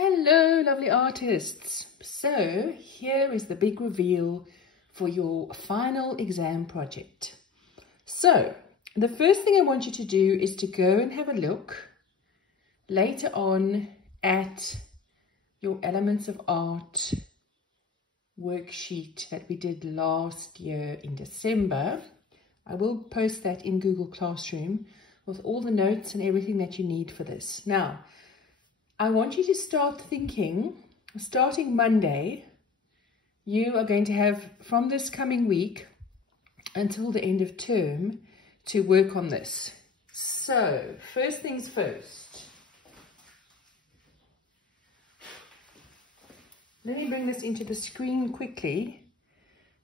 Hello, lovely artists. So here is the big reveal for your final exam project. So the first thing I want you to do is to go and have a look later on at your Elements of Art worksheet that we did last year in December. I will post that in Google Classroom with all the notes and everything that you need for this. Now, I want you to start thinking, starting Monday, you are going to have from this coming week until the end of term to work on this. So, first things first. Let me bring this into the screen quickly.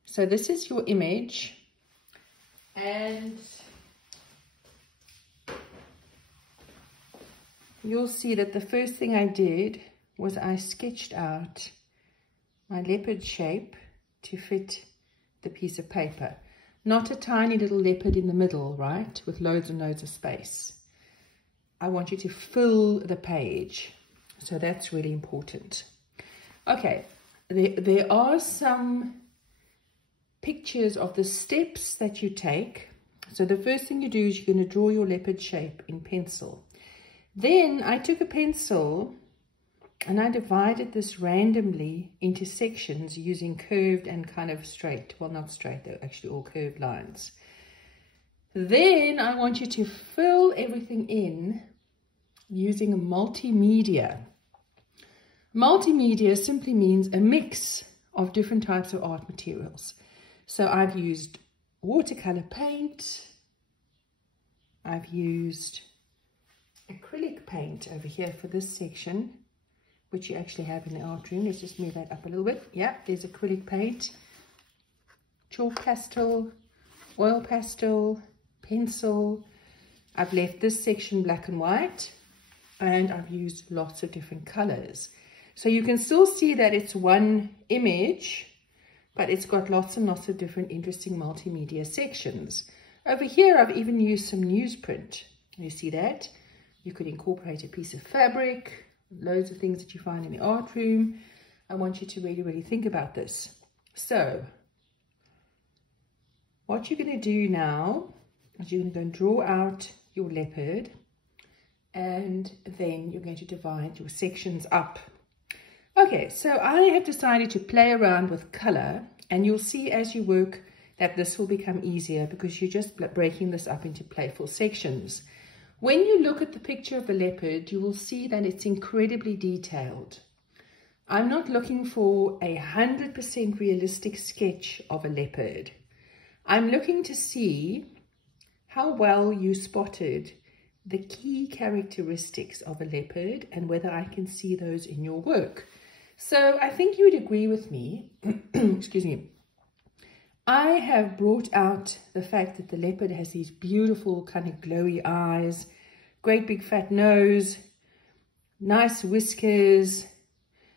So this is your image, and you'll see that the first thing I did was I sketched out my leopard shape to fit the piece of paper. Not a tiny little leopard in the middle, right, with loads and loads of space. I want you to fill the page, so that's really important. Okay, there are some pictures of the steps that you take. So the first thing you do is you're going to draw your leopard shape in pencil. Then I took a pencil and I divided this randomly into sections using curved and kind of straight. Well, not straight, they're actually all curved lines. Then I want you to fill everything in using a multimedia. Multimedia simply means a mix of different types of art materials. So I've used watercolor paint, I've used acrylic paint over here for this section, which you actually have in the art room. Let's just move that up a little bit. Yeah, there's acrylic paint, chalk pastel, oil pastel, pencil. I've left this section black and white, and I've used lots of different colors. So you can still see that it's one image, but it's got lots and lots of different interesting multimedia sections. Over here, I've even used some newsprint. You see that? You could incorporate a piece of fabric, loads of things that you find in the art room. I want you to really think about this. So, what you're going to do now is you're going to go and draw out your leopard, and then you're going to divide your sections up. Okay, so I have decided to play around with color, and you'll see as you work that this will become easier because you're just breaking this up into playful sections. When you look at the picture of the leopard, you will see that it's incredibly detailed. I'm not looking for a 100% realistic sketch of a leopard. I'm looking to see how well you spotted the key characteristics of a leopard and whether I can see those in your work. So I think you would agree with me, excuse me, I have brought out the fact that the leopard has these beautiful kind of glowy eyes, great big fat nose, nice whiskers.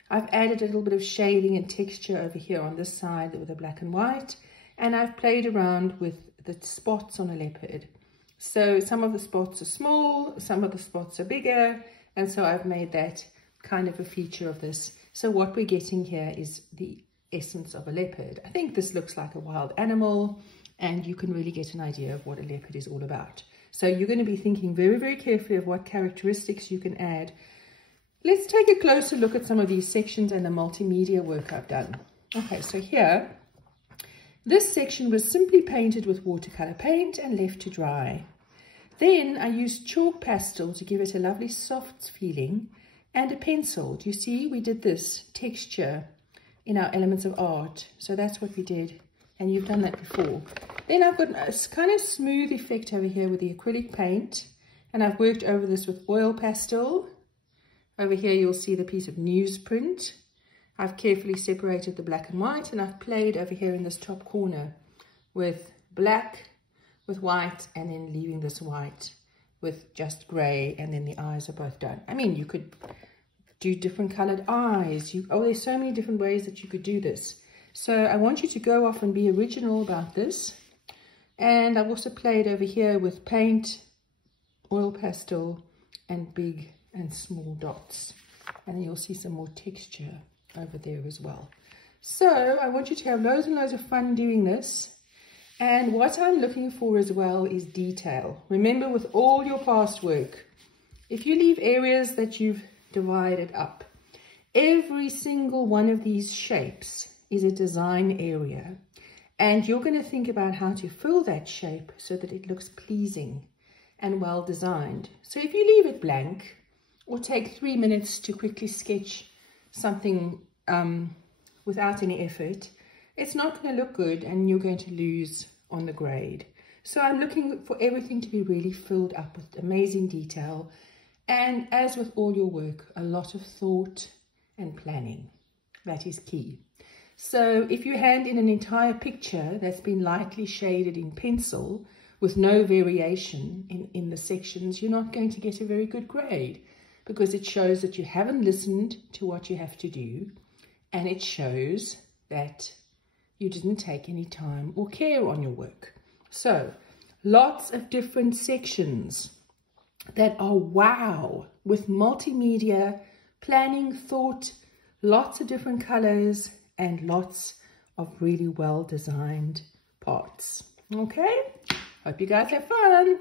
I've added a little bit of shading and texture over here on this side with the black and white, and I've played around with the spots on a leopard. So some of the spots are small, some of the spots are bigger, and so I've made that kind of a feature of this. So what we're getting here is the essence of a leopard. I think this looks like a wild animal, and you can really get an idea of what a leopard is all about. So you're going to be thinking very carefully of what characteristics you can add. Let's take a closer look at some of these sections and the multimedia work I've done. Okay, so here, this section was simply painted with watercolor paint and left to dry. Then I used chalk pastel to give it a lovely soft feeling, and a pencil. Do you see we did this texture in our Elements of Art? So that's what we did, and you've done that before. Then I've got a kind of smooth effect over here with the acrylic paint, and I've worked over this with oil pastel. Over here you'll see the piece of newsprint. I've carefully separated the black and white, and I've played over here in this top corner with black, with white, and then leaving this white with just grey, and then the eyes are both done. I mean, you could do different colored eyes. There's so many different ways that you could do this. So I want you to go off and be original about this. And I've also played over here with paint, oil pastel, and big and small dots. And then you'll see some more texture over there as well. So I want you to have loads and loads of fun doing this. And what I'm looking for as well is detail. Remember, with all your past work, if you leave areas that you've divided up, every single one of these shapes is a design area. And you're going to think about how to fill that shape so that it looks pleasing and well designed. So if you leave it blank or take 3 minutes to quickly sketch something without any effort, it's not going to look good and you're going to lose on the grade. So I'm looking for everything to be really filled up with amazing detail. And as with all your work, a lot of thought and planning. That is key. So if you hand in an entire picture that's been lightly shaded in pencil with no variation in the sections, you're not going to get a very good grade, because it shows that you haven't listened to what you have to do, and it shows that you didn't take any time or care on your work. So lots of different sections that are wow, with multimedia, planning, thought, lots of different colors, and lots of really well designed parts. Okay, hope you guys have fun.